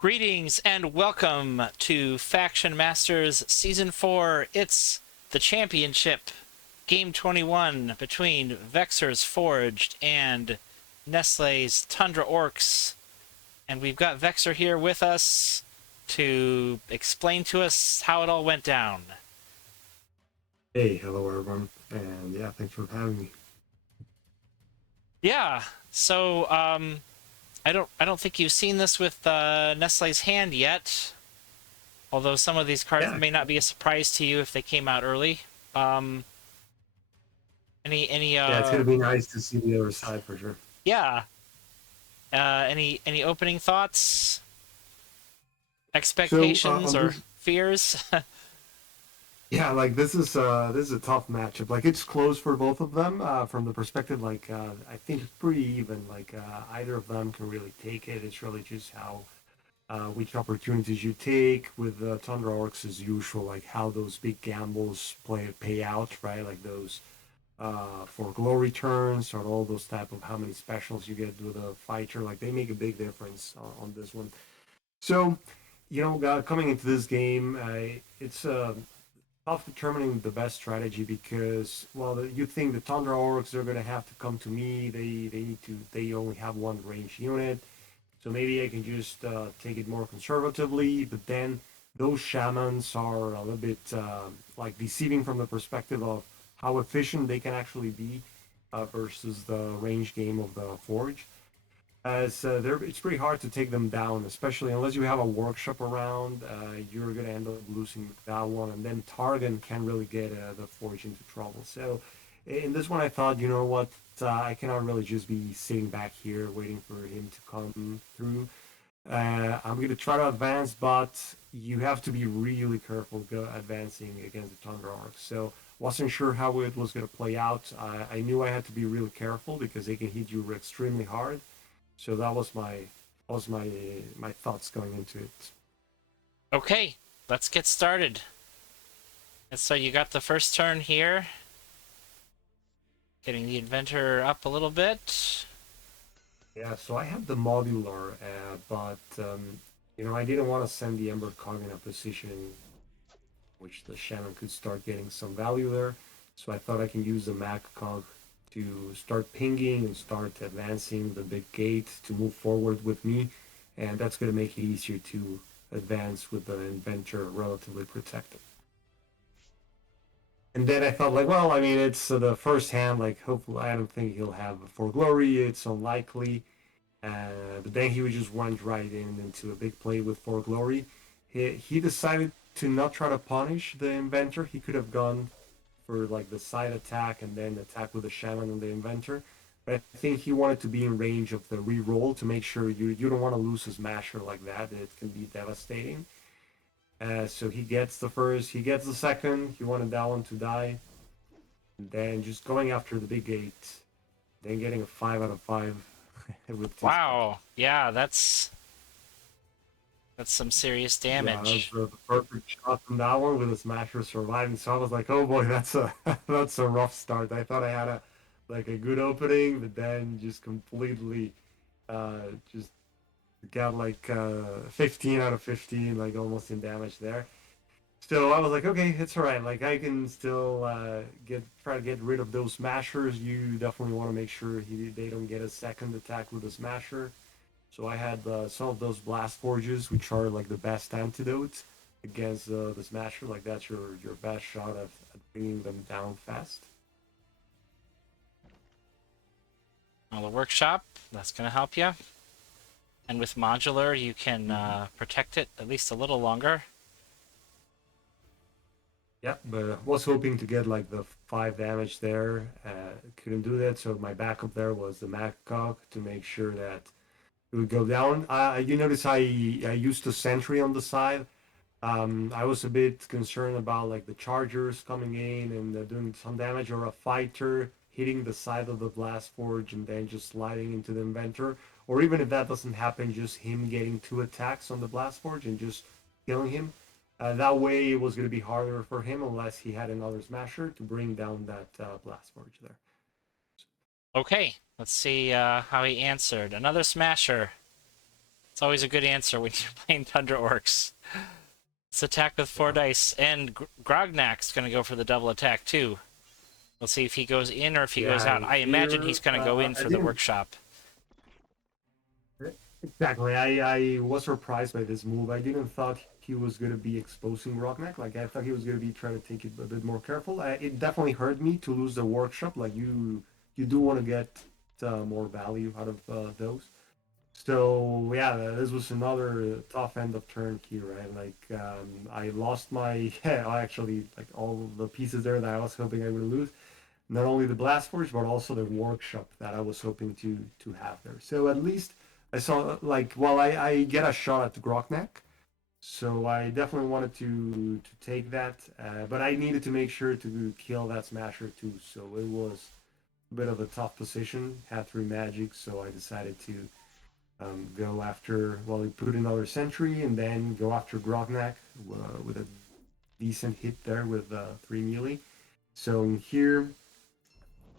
Greetings and welcome to Faction Masters Season 4. It's the championship, Game 21, between Vexer's Forged and Nestle's Tundra Orcs. And we've got Vexer here with us to explain to us how it all went down. Hey, hello everyone, and yeah, thanks for having me. Yeah, so I don't think you've seen this with Nestle's hand yet. Although some of these cards Yeah, may not be a surprise to you if they came out early. Um, any yeah, it's gonna be nice to see the other side for sure. yeah. Any opening thoughts, So expectations, on or this, fears? yeah, like this is a tough matchup. Like it's close for both of them. From the perspective, I think it's pretty even. Either of them can really take it. It's really just how which opportunities you take. With Tundra Orcs as usual, like how those big gambles pay out, right? Like those for glory turns or all those type of how many specials you get with a fighter. Like they make a big difference on this one. So, coming into this game, it's tough determining the best strategy because, well, you think the Tundra Orcs are going to have to come to me. They only have one range unit. So maybe I can just take it more conservatively. But then those shamans are a little bit like deceiving from the perspective of how efficient they can actually be versus the range game of the Forge. As it's pretty hard to take them down, especially unless you have a workshop around. You're gonna end up losing that one, and then Targan can really get the Forge into trouble. So in this one, I thought, you know what, I cannot really just be sitting back here waiting for him to come through. I'm going to try to advance, but you have to be really careful advancing against the Thunder Arc. So wasn't sure how it was going to play out. I knew I had to be really careful because they can hit you extremely hard. So that was my thoughts going into it. Okay, let's get started. And so you got the first turn here, getting the inventor up a little bit. Yeah, so I had the modular, but I didn't want to send the Ember Cog in a position which the Shaman could start getting some value there. So I thought I can use the Mac Cog to start pinging and start advancing the big gate to move forward with me, and that's going to make it easier to advance with the inventor relatively protected. And then I thought, like, well, I mean, it's the first hand. Like, hopefully, I don't think he'll have for glory. It's unlikely. But then he would just went right into a big play with for glory. He decided to not try to punish the inventor. He could have gone for like the side attack and then attack with the shaman and the inventor. But I think he wanted to be in range of the re-roll to make sure you don't want to lose his masher like that. It can be devastating. So he gets the first, he gets the second. He wanted that one to die. And then just going after the big gate, then getting a 5 out of 5 with two specials. Wow, yeah, that's some serious Yeah, that's damage. the perfect shot from that one with a smasher surviving. So I was like, oh boy, that's a that's a rough start. I thought I had a good opening, but then just completely just got 15 out of 15, like almost in damage there. So I was like, okay, it's all right. Like I can still try to get rid of those smashers. You definitely want to make sure they don't get a second attack with a smasher. So I had some of those blast forges, which are like the best antidotes against the smasher. Like that's your best shot at bringing them down fast. Well, the workshop, that's going to help you. And with modular, you can Mm-hmm. protect it at least a little longer. Yeah, but was hoping to get like the 5 damage there. Couldn't do that, so my backup there was the Maccock to make sure that it would go down. You notice I used the sentry on the side. I was a bit concerned about like the chargers coming in and doing some damage, or a fighter hitting the side of the blast forge and then just sliding into the inventor, or even if that doesn't happen, just him getting 2 attacks on the blast forge and just killing him. That way, it was going to be harder for him unless he had another smasher to bring down that blast forge there. Okay, let's see how he answered. Another smasher. It's always a good answer when you're playing Tundra Orcs. Let's attack with 4 dice, and Grognak's going to go for the double attack too. We'll see if he goes in or if he goes Yeah, out. and I imagine here he's going to go in I for the didn't workshop. exactly. I was surprised by this move. I didn't thought he was going to be exposing Rockneck. Like I thought he was going to be trying to take it a bit more careful. It definitely hurt me to lose the workshop. Like you do want to get more value out of those. So yeah, this was another tough end of turn here, right? Like I lost my yeah, I actually like all the pieces there that I was hoping I would lose. Not only the blast forge, but also the workshop that I was hoping to have there. So at least I saw like well I get a shot at the Groknak. So I definitely wanted to take that, but I needed to make sure to kill that smasher too. So it was a bit of a tough position. Had 3 magic, so I decided to go after, well, he put another sentry and then go after Grognak with a decent hit there with 3 melee. So here,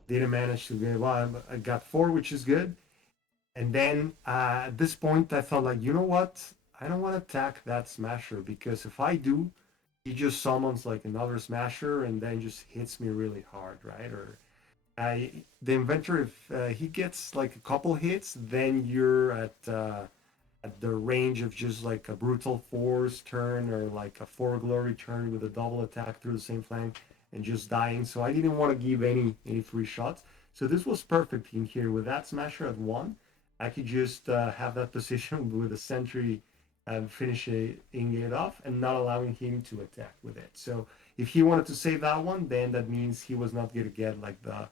didn't manage to get, well, I got 4, which is good. And then at this point, I felt like, you know what? I don't want to attack that smasher because if I do, he just summons like another smasher and then just hits me really hard, right? Or the inventor, if he gets like a couple hits, then you're at the range of just like a brutal force turn or like a four glory turn with a double attack through the same flank and just dying. So I didn't want to give any free shots. So this was perfect in here with that smasher at 1. I could just have that position with a sentry and finishing it off and not allowing him to attack with it. So if he wanted to save that one, then that means he was not going to get like the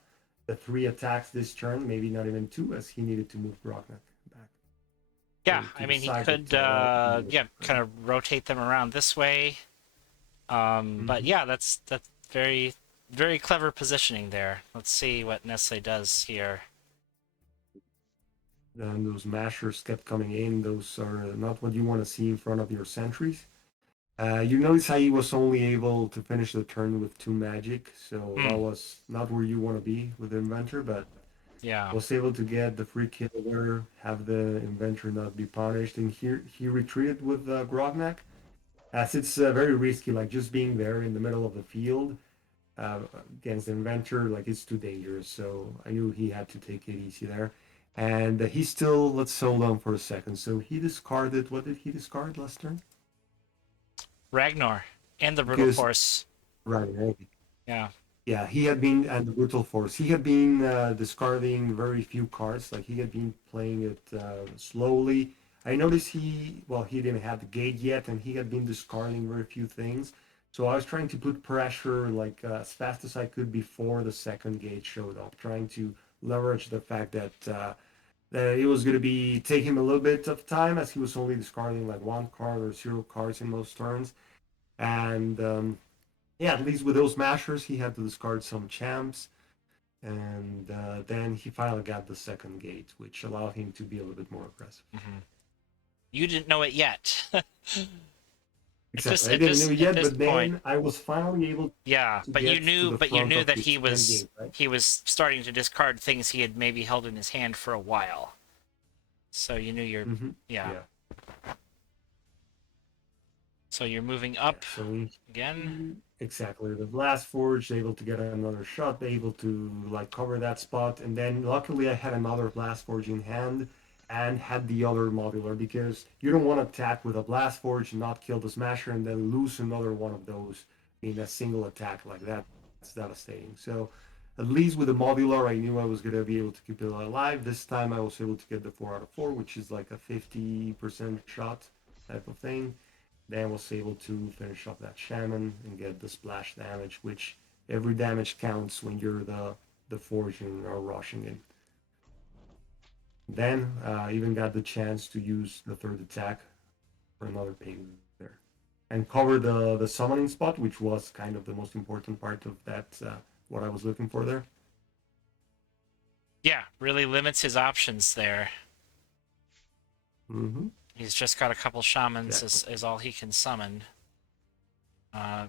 3 attacks this turn, maybe not even 2, as he needed to move Brockneck back. Yeah, To I the mean, he side could, that yeah, kind of rotate them around this way. But Mhm. yeah, that's very, very clever positioning there. Let's see what Nestle does here. And those mashers kept coming in. Those are not what you want to see in front of your sentries. You notice how he was only able to finish the turn with 2 magic, so that Hmm. was not where you want to be with the inventor, but Yeah. was able to get the free kill there, have the inventor not be punished, and here he retreated with Grognak, as it's very risky, like just being there in the middle of the field uh, against the inventor, like it's too dangerous. So I knew he had to take it easy there. And he still, let's hold on for a second. So he discarded, what did he discard last turn? Ragnar and the Brutal Because, Force. right. Yeah. Yeah, he had been at the Brutal Force. He had been discarding very few cards. Like he had been playing it slowly. I noticed well, he didn't have the gate yet, and he had been discarding very few things. So I was trying to put pressure like as fast as I could before the second gate showed up, trying to leverage the fact that it was going to be take him a little bit of time as he was only discarding like 1 card or 0 cards in most turns. And yeah, at least with those mashers, he had to discard some champs, and then he finally got the second gate, which allowed him to be a little bit more aggressive. Hmm. You didn't know it yet. at this Exactly. I at didn't this know at yet, this but point. then I was finally able Yeah, to but you get to knew the but you front knew of that his end game, right? he was starting to discard things he had maybe held in his hand for a while. So you knew you're Mm-hmm. yeah. Yeah. So you're moving Yeah. up So we again. exactly the blast forge, able to get another shot, able to like cover that spot, and then luckily I had another blast forge in hand and had the other modular because you don't want to attack with a blast forge and not kill the smasher and then lose another one of those in a single attack like that. That's devastating. So at least with the modular, I knew I was gonna be able to keep it alive. This time I was able to get the 4 out of 4, which is like a 50% shot type of thing. Dan was able to finish off that shaman and get the splash damage, which every damage counts when you're the forging or rushing in. Then even got the chance to use the third attack for another ping there, and cover the summoning spot, which was kind of the most important part of that. What I was looking for there. Yeah, really limits his options there. Mm-hmm. He's just got a couple shamans Exactly. is all he can summon. Uh,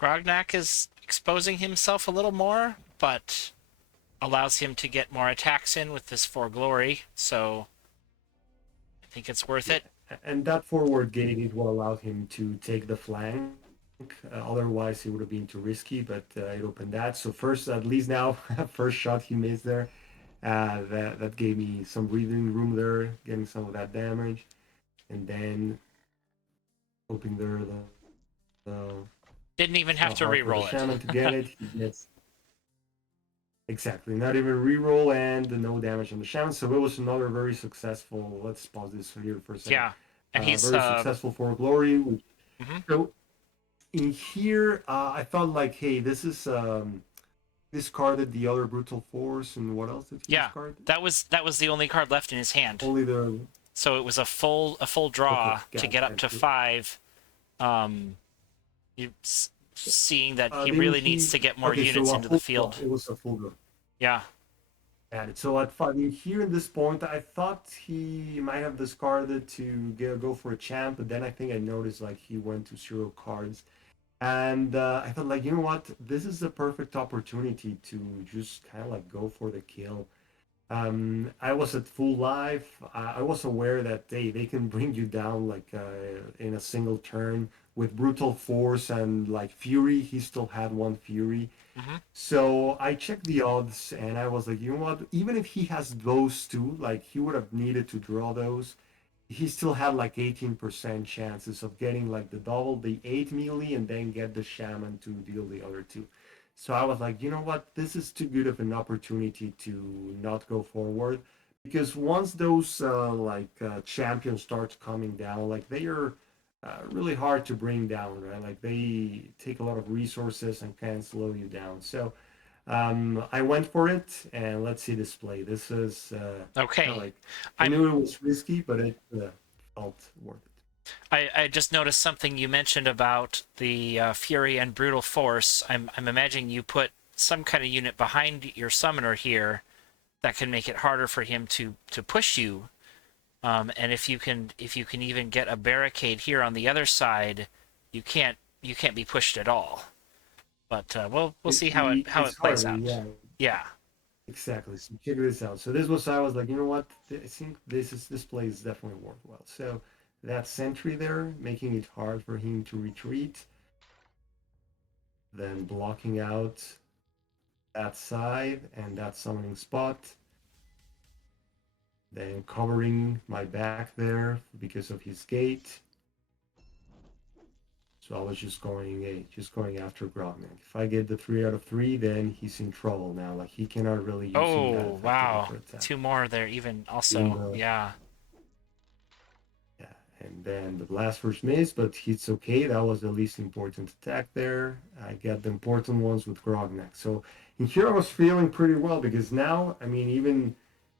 Grognak is exposing himself a little more, but allows him to get more attacks in with this for glory. So I think it's worth Yeah, it. and that forward gate it will allow him to take the flank. Otherwise, it would have been too risky, but it opened that. So first, at least now, first shot he missed there. That gave me some breathing room there, getting some of that damage, and then hoping there the Didn't even it's have not to hard for the re-roll it. shaman to get it. He gets exactly not even reroll and no damage on the shaman. So it was another very successful. Let's pause this here for a second. Yeah, and he's Very successful for glory. mhm. So in here, I thought like, hey, this is discarded the other brutal force, and what else did he Yeah, discard? that was the only card left in his hand. Only the So it was a full okay, draw to got get up it. to 5. You seeing that he Didn't really needs he? to get more Okay, so units a into the full draw. field. It was a full draw. Yeah. Got it. So at five, here in this point, I thought he might have discarded to go for a champ, but then I think I noticed like he went to 0 cards. And I thought, like, you know what? This is the perfect opportunity to just kind of like go for the kill. I was at full life. I was aware that they can bring you down like in a single turn with brutal force and like fury. He still had 1 fury. Hmm. So I checked the odds and I was like, you know what? Even if he has those two, like he would have needed to draw those, he still had like 18% chances of getting like the double, the 8 melee, and then get the shaman to deal the other two. So I was like, you know what? This is too good of an opportunity to not go forward because once those champions start coming down, like they are really hard to bring down, right? Like they take a lot of resources and can slow you down. So I went for it, and let's see this play. This is kind of Okay. like I I'm knew it was risky, but it felt worth it. I just noticed something you mentioned about the Fury and Brutal Force. I'm imagining you put some kind of unit behind your summoner here that can make it harder for him to push you. And if you can even get a barricade here on the other side, you can't be pushed at all. But we'll see how it It's plays harder, out. yeah, Yeah. exactly. So check this out. So this was I was like, you know what? I think this play is definitely worthwhile. So that sentry there, making it hard for him to retreat, then blocking out that side and that summoning spot, then covering my back there because of his gate. So I was just going after Grognak. If I get the 3 out of 3, then he's in trouble now. Like he cannot really use him that Oh, effectively wow. for attack. 2 more there even In also. the Yeah. yeah, and then the blast first miss, but it's okay. That was the least important attack there. I got the important ones with Grognak. So in here I was feeling pretty well because now, I mean, even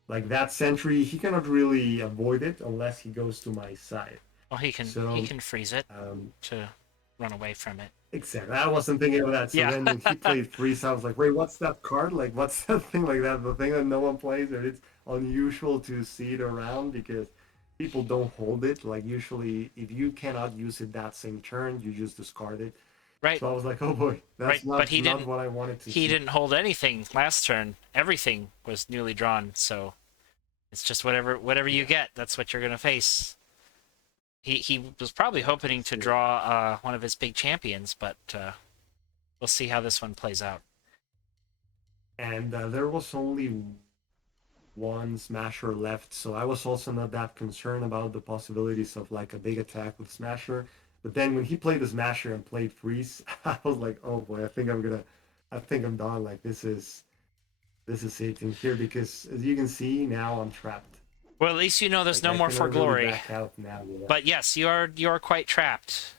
like that sentry, he cannot really avoid it unless he goes to my side. Well, he So can freeze it um, to run away from it. exactly. I wasn't thinking of that. So Yeah. then when he played freeze, I was like, wait, what's that card? Like, what's that thing like that? The thing that no one plays, or it's unusual to see it around because people don't hold it. Like, usually, if you cannot use it that same turn, you just discard it. Right. So I was like, oh boy, Right. that's But not what I wanted to he see. didn't hold anything last turn. Everything was newly drawn, so it's just whatever you Yeah, get, that's what you're gonna face. He was probably yeah, hoping that's to it. draw one of his big champions, but we'll see how this one plays out. And there was only one smasher left, so I was also not that concerned about the possibilities of like a big attack with smasher. But then when he played the smasher and played freeze, I was like, oh boy, I think I'm done. Like this is it in here because as you can see now I'm trapped. Well, at least you know there's Like no I more for cannot really glory. back out now. But yes, you are quite trapped.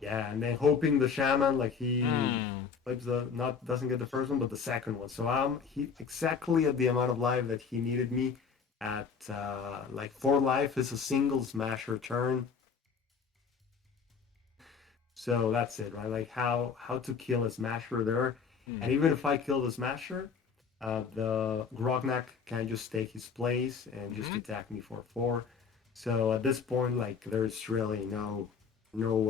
Yeah, and then hoping the shaman like he Hmm. flips the not doesn't get the first one but the second one. So I'm he exactly at the amount of life that he needed me at like 4 life is a single smasher turn. So that's it, right? Like how to kill a smasher there. Hmm. And even if I kill the smasher, the Grognak can just take his place and just Mm-hmm. attack me for 4. So at this point, like there's really no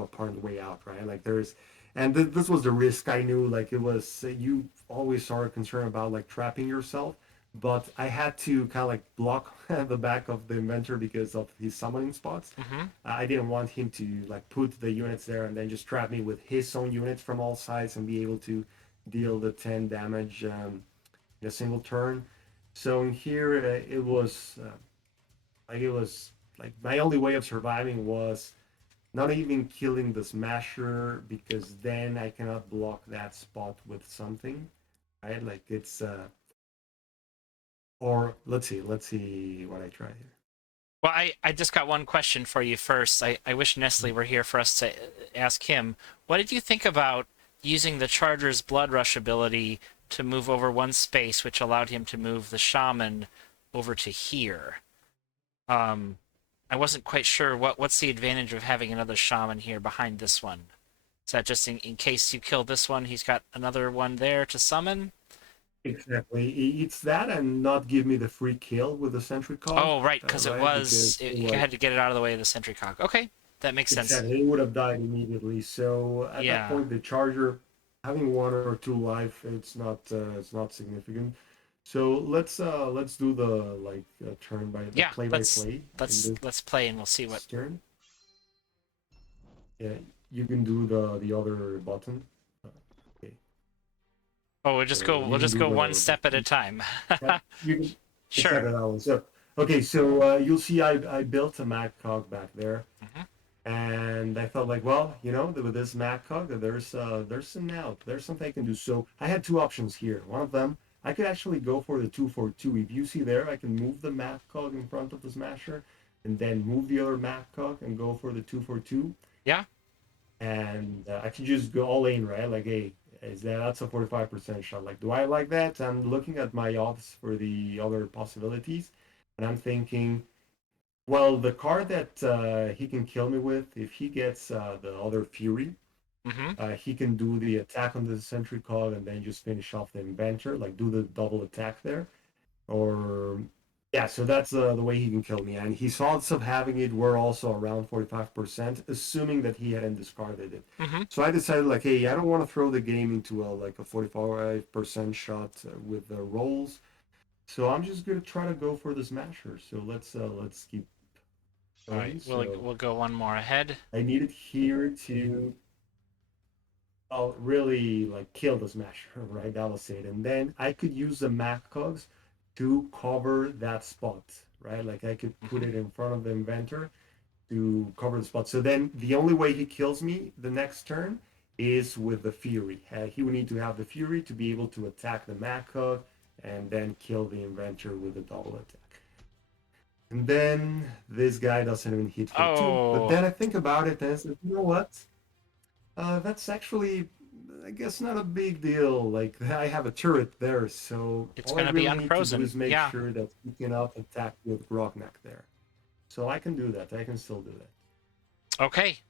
apparent way out, right? Like there's and this was the risk I knew. Like it was you always are concerned about like trapping yourself, but I had to kind of like block the back of the inventor because of his summoning spots. Mm-hmm. I didn't want him to like put the units there and then just trap me with his own units from all sides and be able to deal the 10 damage in a single turn. So in here, it was like my only way of surviving was not even killing the smasher because then I cannot block that spot with something, right? Like it's or let's see what I try here. Well, I just got one question for you first. I wish Nestle were here for us to ask him. What did you think about using the Charger's Blood Rush ability to move over one space, which allowed him to move the Shaman over to here? Um, I wasn't quite sure what's the advantage of having another Shaman here behind this one. Is that just in case you kill this one, he's got another one there to summon? Exactly. It's that and not give me the free kill with the sentry cog, Oh, right, because it right? Because was you had to get it out of the way of the sentry cog. Okay, that makes sense. exactly, he would have died immediately. So at that Yeah. point, the charger having one or two life, it's not significant. So let's do the like turn by the Yeah, play by play in let's play and we'll see what. this turn. Yeah, you can do the other button. Okay, Oh, so we'll you can just do go one step at a the time. yeah, you can Sure. exactly that one. So okay, so you'll see I built a Mac cog back there. Hmm. And I felt like, well, with this Matcog, there's some out, there's something I can do. So I had two options here. One of them, I could actually go for the 2-4-2. If you see there, I can move the Matcog in front of the Smasher, and then move the other Matcog and go for the 2-4-2. Yeah. And I can just go all in, right? Like, hey, that's a 45% shot. Like, do I like that? I'm looking at my odds for the other possibilities, and I'm thinking, well, the card that he can kill me with, if he gets the other Fury, Hmm. he can do the attack on the Sentry Cog and then just finish off the Inventor, like do the double attack there. Or, yeah, so that's the way he can kill me. And his odds of having it were also around 45%, assuming that he hadn't discarded it. Hmm. So I decided, like, hey, I don't want to throw the game into a 45% shot with the rolls. So I'm just gonna try to go for the smasher. So let's keep All right. going. So We'll go one more ahead. I needed here to really like kill the smasher, right? That was it. And then I could use the Mac cogs to cover that spot, right? Like I could put Hmm. it in front of the inventor to cover the spot. So then the only way he kills me the next turn is with the Fury. He would need to have the Fury to be able to attack the Mac cog and then kill the inventor with a double attack. And then this guy doesn't even hit for two. But Oh, then I think about it and I said, you know what? That's actually, I guess, not a big deal. Like, I have a turret there, so it's all I gonna be really need to do unfrozen. is make Yeah. sure that he cannot attack with Grognak there. So I can do that. I can still do that. Okay.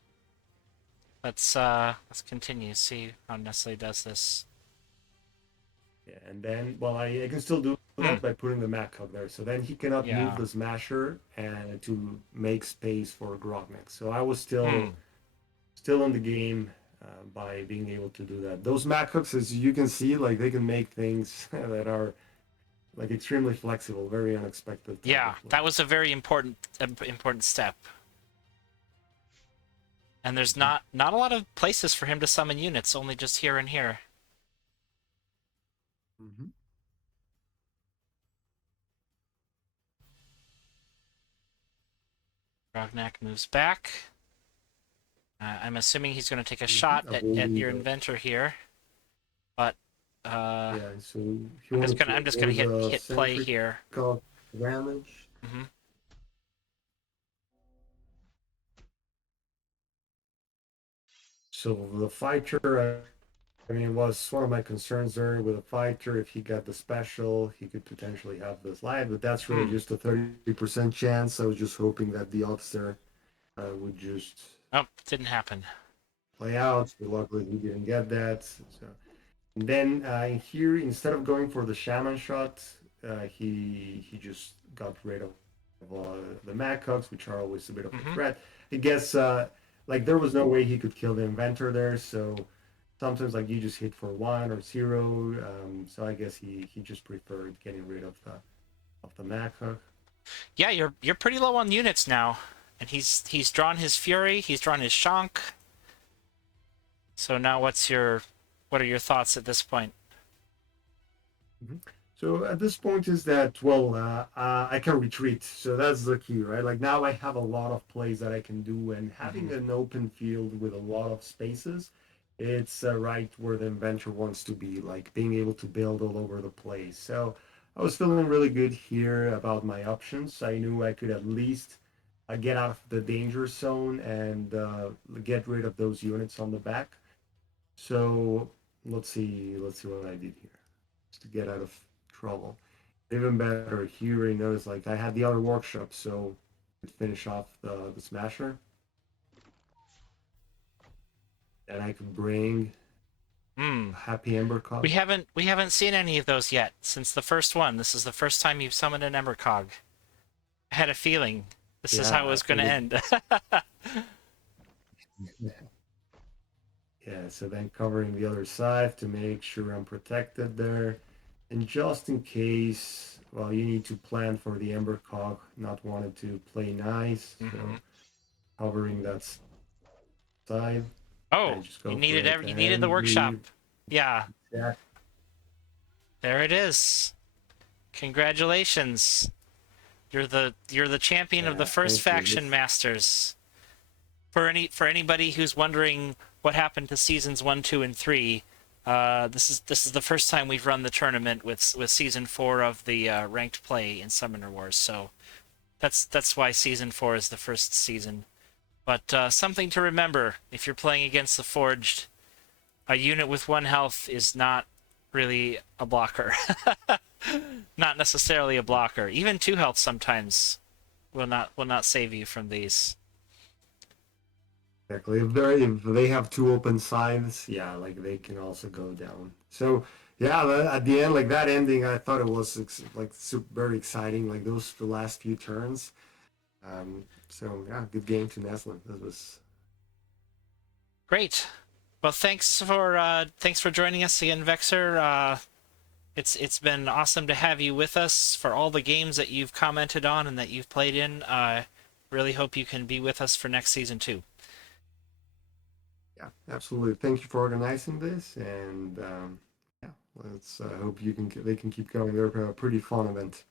Let's continue. See how Nestle does this. Yeah, and then, well, I can still do Hmm. that by putting the Mac hub there. So then he cannot move Yeah. the Smasher and to make space for Grognak. So I was Hmm. still in the game by being able to do that. Those Mac hooks, as you can see, like they can make things that are like extremely flexible, very unexpected type Yeah. of play. That was a very important step. And there's Mm-hmm. not a lot of places for him to summon units. Only just here and here. Mm-hmm. Rognak moves back. I'm assuming he's going to take a shot Mm-hmm. at Avoiding your the inventor here, but uh, yeah. So he wanted to I'm just gonna avoid the hit play sentry here. cog damage. Hmm. So the fighter, I mean, it was one of my concerns there with a fighter. If he got the special, he could potentially have the slide, but that's really Hmm. just a 30% chance. I was just hoping that the odds there would just Oh, didn't happen. play out. But luckily, he didn't get that. So and then here, instead of going for the shaman shot, he just got rid of the Madcogs, which are always a bit of a Hmm. threat. I guess like there was no way he could kill the inventor there, so sometimes like you just hit for 1 or 0. So I guess he just preferred getting rid of the Maca. Yeah, you're pretty low on units now, and he's drawn his Fury, he's drawn his Shank. So now what are your thoughts at this point? Mhm. So at this point is that, well, I can retreat. So that's the key, right? Like now I have a lot of plays that I can do, and having an open field with a lot of spaces, it's right where the inventor wants to be, like being able to build all over the place. So I was feeling really good here about my options. I knew I could at least get out of the danger zone and get rid of those units on the back. So let's see what I did here just to get out of trouble. Even better, here he knows like I had the other workshop, so I could finish off the smasher. And I could bring Hmm. a happy ember We cog. haven't seen any of those yet since the first one. This is the first time you've summoned an Embercog. I had a feeling this is how Yeah, it I was going to figured. end. Yeah, so then covering the other side to make sure I'm protected there. And just in case, well, you need to plan for the ember cog, not wanting to play nice. Hmm. So covering that side, I Oh, just go for it you needed the and workshop. leave. Yeah, Yeah, there it is. Congratulations. You're the champion of the yeah, first thank you. faction masters. For anybody who's wondering what happened to seasons 1, 2, and 3, this is the first time we've run the tournament with season 4 of the ranked play in Summoner Wars. So that's why season 4 is the first season. But something to remember if you're playing against the Forged, a unit with 1 health is not really a blocker. Not necessarily a blocker. Even 2 health sometimes will not save you from these. Exactly. If they have two open sides, yeah, like they can also go down. So yeah, at the end, like that ending, I thought it was like super, very exciting. Like those the last few turns. So yeah, good game to Nestle. This was Great. Well, thanks for joining us again, Vexer. It's been awesome to have you with us for all the games that you've commented on and that you've played in. Really hope you can be with us for next season too. yeah, absolutely. Thank you for organizing this, and yeah, let's hope you can they can keep going. They're a pretty fun event.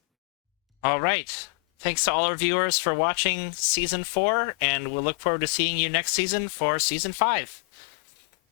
All right. Thanks to all our viewers for watching season 4, and we'll look forward to seeing you next season for season 5.